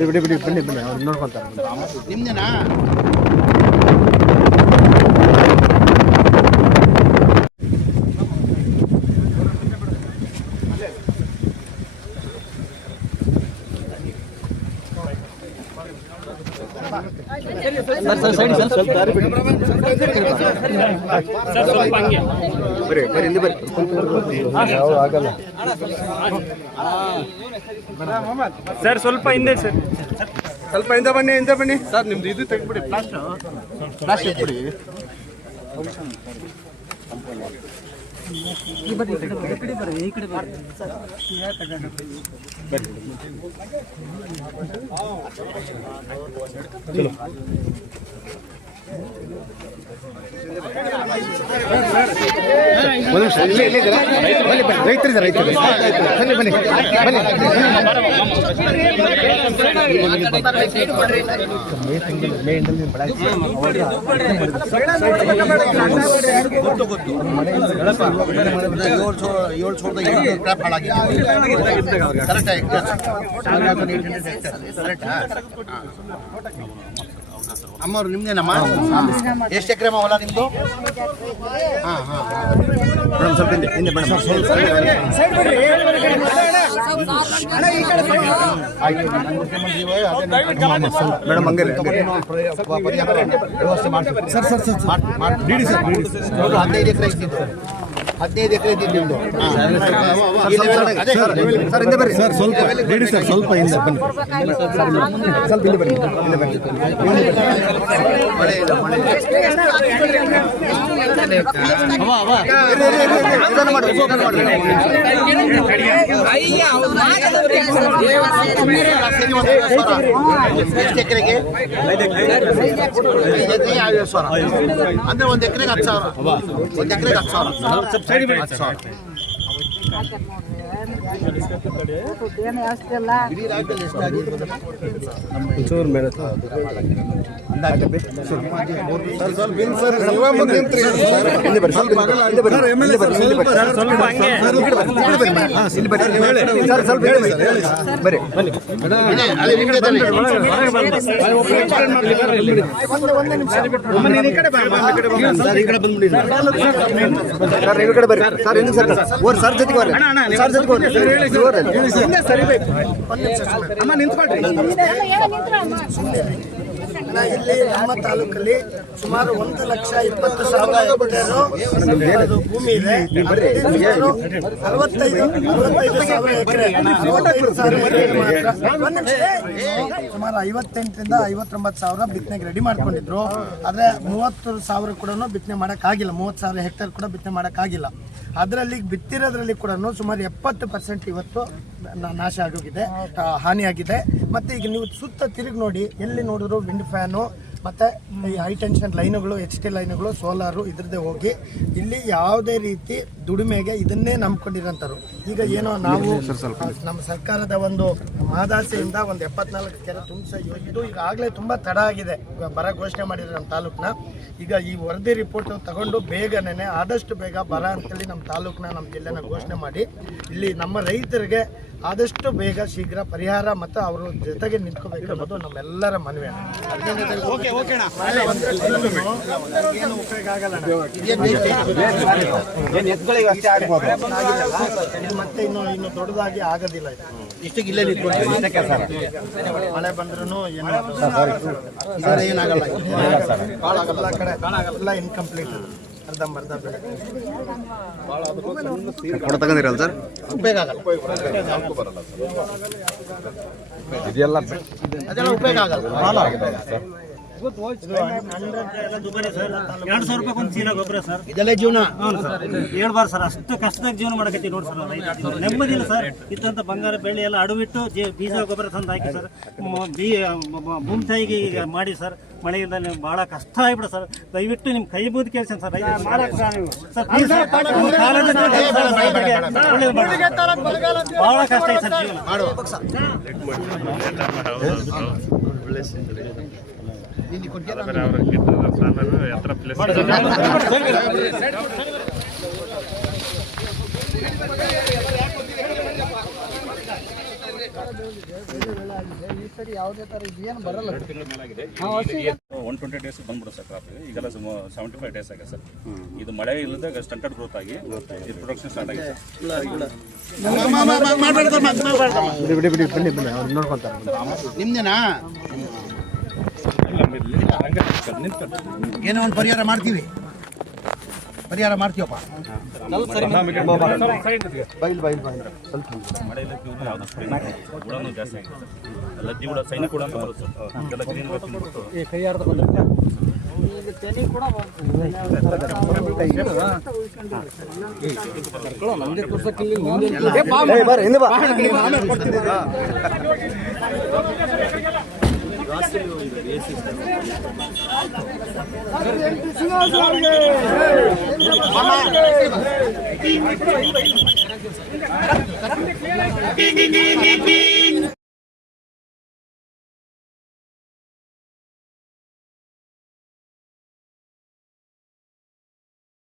ಬಿಡಿ ಬನ್ನಿ ಅವ್ರು ನೋಡ್ಕೊಂತಾರೆ ನಿಮ್ದೇನಾ? ಸರ್ ಸ್ವಲ್ಪ ಹಿಂದೆ ಸರ್, ಸ್ವಲ್ಪ ಹಿಂದೆ ಬನ್ನಿ ಸರ್. ನಿಮ್ದು ಇದು ತೆಗ್ಬಿಡಿ, ಪ್ಲಾಸ್ಟಿಕ್ ಬಿಡಿ. ರೈತರಿದ್ದಾರೆ ಬನ್ನಿ ಅಮ್ಮವ್ರು ನಿಮ್ದೇನಮ್ಮ? ಎಷ್ಟು ಎಕರೆ ಹೊಲ ನಿಮ್ದು? ಮೇಡಮ್ ಸ್ವಲ್ಪ ಹಿಂದೆ ಮೇಡಮ್ ಹಂಗೆ ವ್ಯವಸ್ಥೆ ಮಾಡ್ತೀವಿ ಸರ್. 15 ಎಕರೆ ಇದ್ದಿದ್ದು, 15 ಎಕರೆ ಇದ್ದಿದ್ದು ನಿಮ್ದು. ಸರ್ ಹಿಂದೆ ಬರ್ರಿ ಸರ್, ಸ್ವಲ್ಪ ರೆಡಿ ಸರ್, ಸ್ವಲ್ಪ ಹಿಂದೆ ಬನ್ನಿ, ಸ್ವಲ್ಪ ಹಿಂದೆ ಬನ್ನಿ. ಎಷ್ಟು ಎಕರೆಗೆ? 5 ಎಕರೆಗೆ 50,000 ಅಂದ್ರೆ 1 ಎಕರೆಗೆ 10,000. 1 ಎಕರೆಗೆ 10,000. ಇಲ್ಲಿ ನಮ್ಮ ತಾಲೂಕಲ್ಲಿ ಸುಮಾರು 1,20,000 ಹೆಕ್ಟೇರು ಭೂಮಿ ಇದೆ. 65,000 ಎಕರೆ, 65,000 ಎಕರೆ ಮಾತ್ರ. ಸುಮಾರು 58,000 ರಿಂದ 59,000 ಬಿತ್ತನೆಗೆ ರೆಡಿ ಮಾಡ್ಕೊಂಡಿದ್ರು. ಆದ್ರೆ 30,000 ಕೂಡ ಬಿತ್ತನೆ ಮಾಡೋಕ್ಕಾಗಿಲ್ಲ. 30,000 ಹೆಕ್ಟೇರ್ ಕೂಡ ಬಿತ್ತನೆ ಮಾಡೋಕ್ಕಾಗಿಲ್ಲ. ಅದರಲ್ಲಿ ಬಿತ್ತಿರೋದ್ರಲ್ಲಿ ಕೂಡ ಸುಮಾರು 70% ಇವತ್ತು ನಾಶ ಆಗೋಗಿದೆ, ಹಾನಿಯಾಗಿದೆ. ಮತ್ತೆ ಈಗ ನೀವು ಸುತ್ತ ತಿರುಗಿ ನೋಡಿ, ಎಲ್ಲಿ ನೋಡಿದ್ರು ವಿಂಡ್ ಫ್ಯಾನು ಮತ್ತು ಈ ಹೈ ಟೆನ್ಷನ್ ಲೈನುಗಳು, HT ಲೈನುಗಳು, ಸೋಲಾರು ಇದ್ರದ್ದೇ ಹೋಗಿ ಇಲ್ಲಿ ಯಾವುದೇ ರೀತಿ ದುಡಿಮೆಗೆ ಇದನ್ನೇ ನಂಬ್ಕೊಂಡಿರೋಂಥವ್ರು. ಈಗ ಏನೋ ನಾವು ನಮ್ಮ ಸರ್ಕಾರದ ಒಂದು ಮಹದಾಸೆಯಿಂದ ಒಂದು 74 ಕೆರೆ ಇದು ಈಗಾಗಲೇ ತುಂಬ ತಡ ಆಗಿದೆ. ಬರ ಘೋಷಣೆ ಮಾಡಿದ್ರು ನಮ್ಮ ತಾಲೂಕನ್ನ. ಈಗ ಈ ವರದಿ ರಿಪೋರ್ಟ್ ತಗೊಂಡು ಬೇಗನೆ ಆದಷ್ಟು ಬೇಗ ಬರ ಅಂತೇಳಿ ನಮ್ಮ ತಾಲೂಕನ್ನ, ನಮ್ಮ ಜಿಲ್ಲೆನ ಘೋಷಣೆ ಮಾಡಿ ಇಲ್ಲಿ ನಮ್ಮ ರೈತರಿಗೆ ಆದಷ್ಟು ಬೇಗ ಶೀಘ್ರ ಪರಿಹಾರ ಮತ್ತು ಅವರು ಜೊತೆಗೆ ನಿಂತ್ಕೋಬೇಕು ಅನ್ನೋದು ನಮ್ಮೆಲ್ಲರ ಮನವಿ. ಏನು ಉಪಯೋಗ ಆಗಲ್ಲ, ಮತ್ತೆ ಇನ್ನು ದೊಡ್ಡದಾಗಿ ಆಗೋದಿಲ್ಲ. ಮಳೆ ಬಂದ್ರೂ ಏನಾಗಲ್ಲ, ಎಲ್ಲ ಕಡೆ ಎಲ್ಲ ಇನ್ಕಂಪ್ಲೀಟ್, ಅರ್ಧಂಬರ್ಧ ಬೆಳೆ ತಗೊಂಡಿರಲ್ಲ ಸರ್, ಉಪಯೋಗ ಆಗಲ್ಲ. ಇದೆಲ್ಲ ಅದೆಲ್ಲ ಉಪಯೋಗ ಆಗಲ್ಲ. 2,000 ರೂಪಾಯಿ ಒಂದು ಚೀಲ ಗೊಬ್ಬರ ಸರ್. ಇದೆಲ್ಲ ಜೀವನ ಹೇಳ್ಬಾರ್ದು ಸರ್, ಅಷ್ಟು ಕಷ್ಟದಾಗ ಜೀವನ ಮಾಡಕತ್ತಿ ನೋಡಿ ಸರ್. ನೆಮ್ಮದಿಲ್ಲ ಸರ್. ಇದ್ದಂತ ಬಂಗಾರ ಬೆಳ್ಳಿ ಎಲ್ಲ ಅಡವಿಟ್ಟು ಬೀಜ ಗೊಬ್ಬರ ತಂದು ಹಾಕಿ ಸರ್, ಭೂಮಿ ತಾಯಿಗೆ ಈಗ ಮಾಡಿ ಸರ್. ಮಳೆಯಿಂದ ಭಾಳ ಕಷ್ಟ ಆಗ್ಬಿಡ ಸರ್. ದಯವಿಟ್ಟು ನಿಮ್ಮ ಕೈ ಮುಗಿದು ಕೇಳ್ಸೇನೆ ಸರ್. ಭಾಳ ಕಷ್ಟ ಐತೆ ಸರ್ ಜೀವನ. ಈ ಸರಿ ಯಾವುದೇ ತರ ಏನು ಬರಲ್ಲ 120 ಡೇಸ್ ಬಂದ್ಬಿಡುತ್ತೆ ಸರ್ ಕ್ರಾಪ್. ಈಗೆಲ್ಲ 75 ಡೇಸ್ ಆಗಿದೆ ಸರ್. ಇದು ಮಳೆ ಇಲ್ಲದಾಗ ಸ್ಟಂಟೆಡ್ ಗ್ರೋತ್ ಆಗಿ ಇದು ಪ್ರೊಡಕ್ಷನ್ ಸ್ಟಾರ್ಟ್ ಆಗಿದೆ ಸರ್. ಬಿಡಿ ಬನ್ನಿ ಅವ್ರು ನೋಡ್ಕೊಂತಾರೆ. ನಿಮ್ದೇನಾ? ಏನೋ ಒಂದು ಪರಿಹಾರ ಮಾಡ್ತೀವಿ, ಪರಿಹಾರ ಮಾಡ್ತೀವಪ್ಪ. ಬೈಲ್ ಸ್ವಲ್ಪ ಮಳೆ ಇಲ್ಲ ಇವ್ರು ಯಾವುದು ಸ್ಪ್ರಿಂಗ್ ಹುಳನೂ ಜಾಸ್ತಿ ಆಗಿದೆ ಸರ್. ಲಜ್ಜಿ ಹುಳ ಸೈನಿಕ ಹುಳ ಅಂತ ಬರುತ್ತೆ ಸರ್. ಇದೆಲ್ಲ ಗ್ರೀನ್ ಬಂದ್ಬಿಟ್ಟು ಮಾಮ